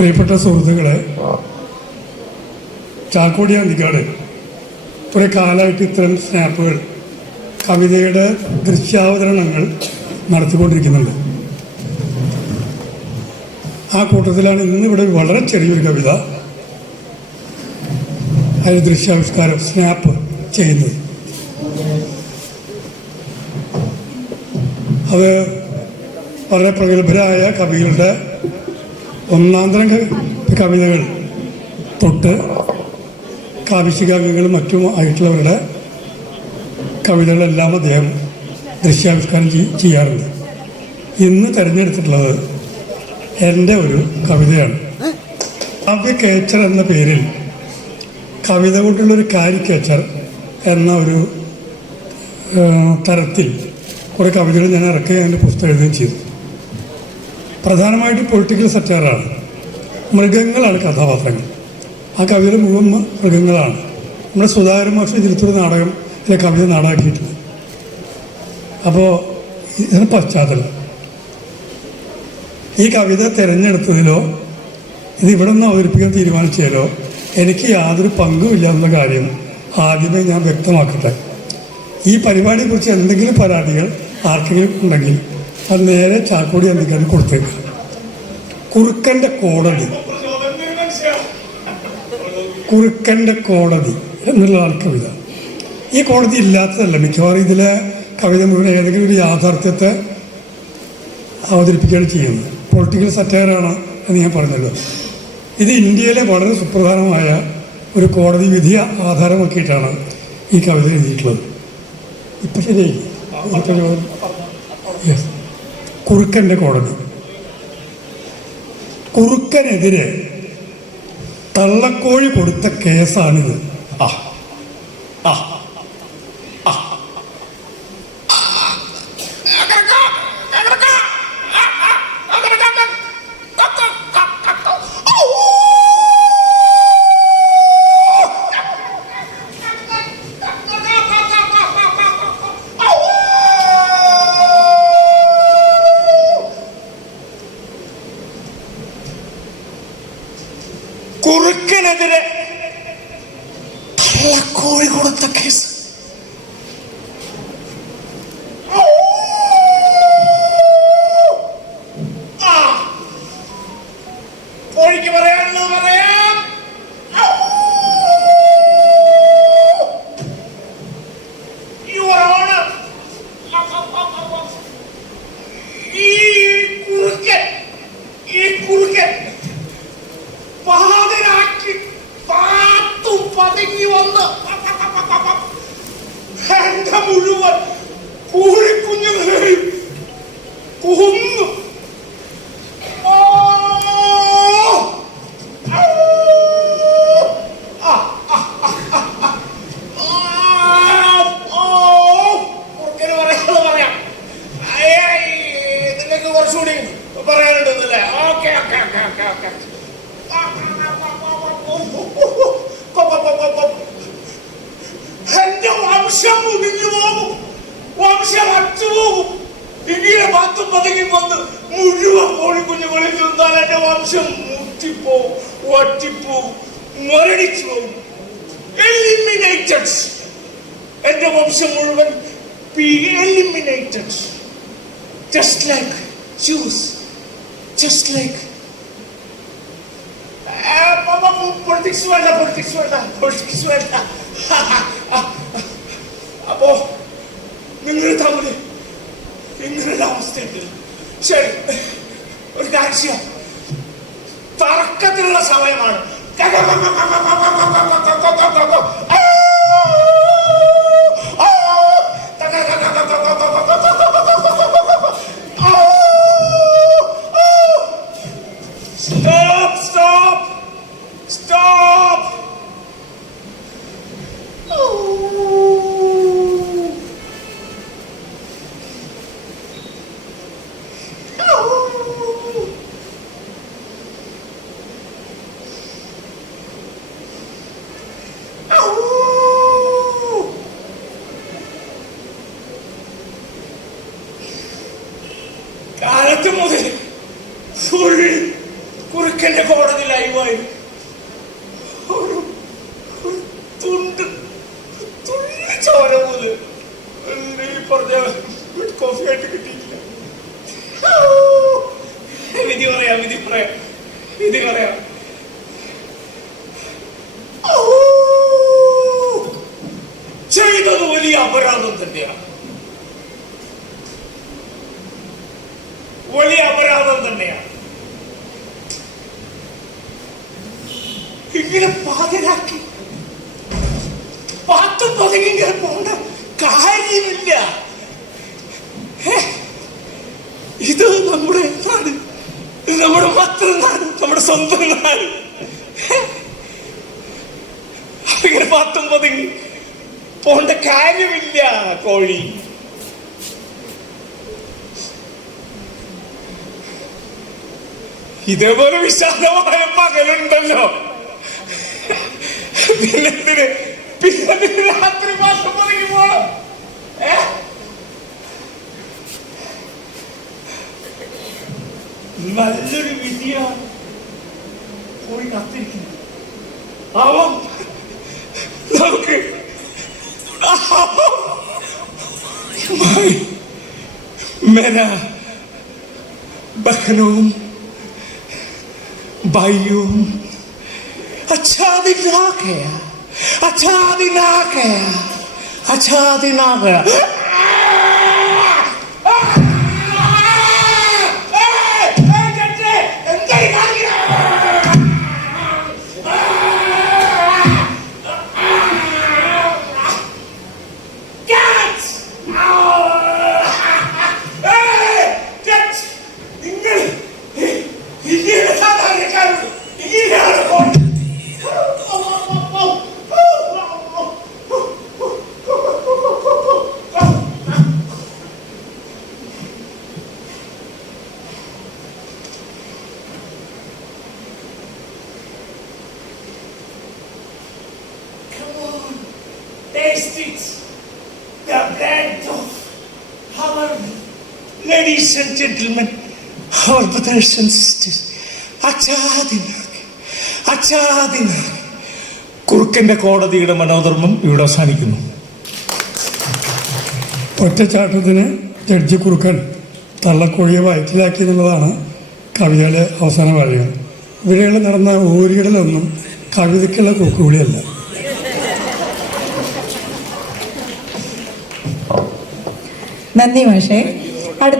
പ്രിയപ്പെട്ട സുഹൃത്തുക്കളെ ചാക്കോടി അന്തിക്കാട്. കുറേ കാലമായിട്ട് ഇത്തരം സ്നാപ്പുകൾ കവിതയുടെ ദൃശ്യാവതരണങ്ങൾ നടത്തിക്കൊണ്ടിരിക്കുന്നുണ്ട്. ആ കൂട്ടത്തിലാണ് ഇന്നിവിടെ വളരെ ചെറിയൊരു കവിത അതിന് ദൃശ്യാവിഷ്കാരം സ്നാപ്പ് ചെയ്യുന്നത്. അത് വളരെ പ്രഗത്ഭരായ കവികളുടെ ഒന്നാന്തരം കവിതകൾ തൊട്ട് കാവിശികാംഗങ്ങളും മറ്റും ആയിട്ടുള്ളവരുടെ കവിതകളെല്ലാം അദ്ദേഹം ദൃശ്യാവിഷ്കാരം ചെയ്- ചെയ്യാറുണ്ട്. ഇന്ന് തിരഞ്ഞെടുത്തിട്ടുള്ളത് എന്റെ ഒരു കവിതയാണ്. കാവ്യ കേച്ചർ എന്ന പേരിൽ കവിത കൊണ്ടുള്ളൊരു കാരിക്കേച്ചർ എന്ന ഒരു തരത്തിൽ കുറേ കവിതകൾ ഞാൻ ഇറക്കുകയും അതിന്റെ പുസ്തകം എഴുതുകയും ചെയ്തു. പ്രധാനമായിട്ട് പൊളിറ്റിക്കൽ സെറ്റാറാണ് മൃഗങ്ങളാണ് കഥാപാത്രങ്ങൾ. ആ കവിതയുടെ മുഴുവൻ മൃഗങ്ങളാണ്. നമ്മുടെ സുധാകരൻ മാഷ നാടകം അല്ലെ കവിത നാടാക്കിയിട്ടുണ്ട്. അപ്പോൾ ഇതിന് പശ്ചാത്തലം. ഈ കവിത തിരഞ്ഞെടുത്തതിലോ ഇത് ഇവിടെ നിന്ന് അവതരിപ്പിക്കാൻ തീരുമാനിച്ചതിലോ എനിക്ക് യാതൊരു പങ്കുമില്ല എന്ന കാര്യം ആദ്യമേ ഞാൻ വ്യക്തമാക്കട്ടെ. ഈ പരിപാടിയെക്കുറിച്ച് എന്തെങ്കിലും പരാതികൾ ആർക്കെങ്കിലും ഉണ്ടെങ്കിൽ അത് നേരെ ചാക്കോടി അമ്മിക്കാണ് കൊടുത്തേക്കുക കുറുക്കന്റെ കോടതി കുറുക്കന്റെ കോടതി എന്നുള്ളതാണ് കവിത ഈ കോടതി ഇല്ലാത്തതല്ല മിക്കവാറും ഇതിലെ കവിത മുഴുവൻ ഏതെങ്കിലും ഒരു യാഥാർത്ഥ്യത്തെ അവതരിപ്പിക്കുകയാണ് ചെയ്യുന്നത് പൊളിറ്റിക്കൽ സറ്റയറാണ് എന്ന് ഞാൻ പറഞ്ഞല്ലോ ഇത് ഇന്ത്യയിലെ വളരെ സുപ്രധാനമായ ഒരു കോടതി വിധി ആധാരമാക്കിയിട്ടാണ് ഈ കവിത എഴുതിയിട്ടുള്ളത് ഇപ്പം ശരിയായി യെസ് കുറുക്കന്റെ കോടതി. കുറുക്കനെതിരെ തള്ളക്കോഴി കൊടുത്ത കേസാണിത്. ആ കുറുക്കനെതിരെ കള്ളക്കോഴി കൊടുത്ത കേസ്. കോഴിക്ക് പറയാനുള്ളത് പറയാം Your Honor. ഈ കുറുക്കൻ ഈ കുറുക്കൻ പാതിരാക്കി പാത്തു പതുങ്ങി വന്ന് എന്റെ മുഴുവൻ കോഴിക്കുഞ്ഞുങ്ങളെയും കൊന്നു ഓ! ഔ! ആ, ആ, ആ, ആ, ആ. ആ, ഓ! കുറുക്കന് പറയാനുള്ളത് പറയാം അയ്യേ, നിങ്ങൾക്ക് കുറച്ചുകൂടി പറയാനുണ്ടെന്നല്ലേ okay okay okay okay okay. എന്റെ വംശം മുടിഞ്ഞു പോകും. വംശം അറ്റുപോകും ഇങ്ങനെ പത്തും പതുങ്ങി വന്ന് മുഴുവൻ കോഴിക്കുഞ്ഞുങ്ങളിൽ നിന്നാൽ എന്റെ വംശം മുട്ടിപ്പോവും ഒറ്റിപ്പോവും മരണിച്ചു പോകും. എലിമിനേറ്റഡ് എന്റെ വംശം മുഴുവൻ eliminated just like juice just like politics വേണ്ട പൊളിറ്റിക്സ് വേണ്ട പൊളിറ്റിക്സ് വേണ്ട. അപ്പോ നിങ്ങൾ തമ്മിൽ ഇങ്ങനൊരു അവസ്ഥയുണ്ട് ശരി ഒരു കാഴ്ച തർക്കത്തിനുള്ള സമയമാണ്. Stop! കുറുക്ക കുറുക്കന്റെ കോടതി ലൈവായി! ചെയ്തത് വലിയ അപരാധം തന്നെയാണ്. വലിയ അപരാധം തന്നെയാണ്. ഇങ്ങനെ പാതിരാക്കി? പാത്തും ഇങ്ങനെ പോണ്ട. കാര്യമില്ല. ഇത് നമ്മുടെ നാട് ഇത് നമ്മുടെ നാട് നമ്മുടെ സ്വന്തം നാട്. ഇങ്ങനെ പാത്തും പതുങ്ങി പോണ്ട കാര്യമില്ല കോഴി. ഇതേപോലെ വിശാലമായ പകലുണ്ടല്ലോ പിന്നെന്തിന് പിന്നെ രാത്രി മാത്രം പതുങ്ങി പോണം ഏ? നല്ലൊരു വിധിയാണ് പോയി കാത്തിരിക്കുന്നു ആവാം നമുക്ക് मैं- मेरा बहनों भाइयों अच्छा दिन आ गया अच्छा दिन आ गया अच्छा दिन आ गया taste it. The bread of our ladies and gentlemen, our brothers and sisters. അച്ചാദിനാകെ അച്ചാദിനാകെ കുറുക്കന്റെ കോടതിയുടെ മനോധർമ്മം ഇവിടെ അവസാനിക്കുന്നു ഒറ്റച്ചാട്ടത്തിന് ജഡ്ജി കുറുക്കൻ തള്ളക്കോഴിയെ വയറ്റിലാക്കി എന്നുള്ളതാണ് കവിതയിലെ അവസാന പറയുക ഇവിടെയുള്ള നടന്ന ഊരികളിലൊന്നും കവിതയ്ക്കുള്ള കുക്കുവിളിയല്ല നന്ദി മാഷേ. അടുത്ത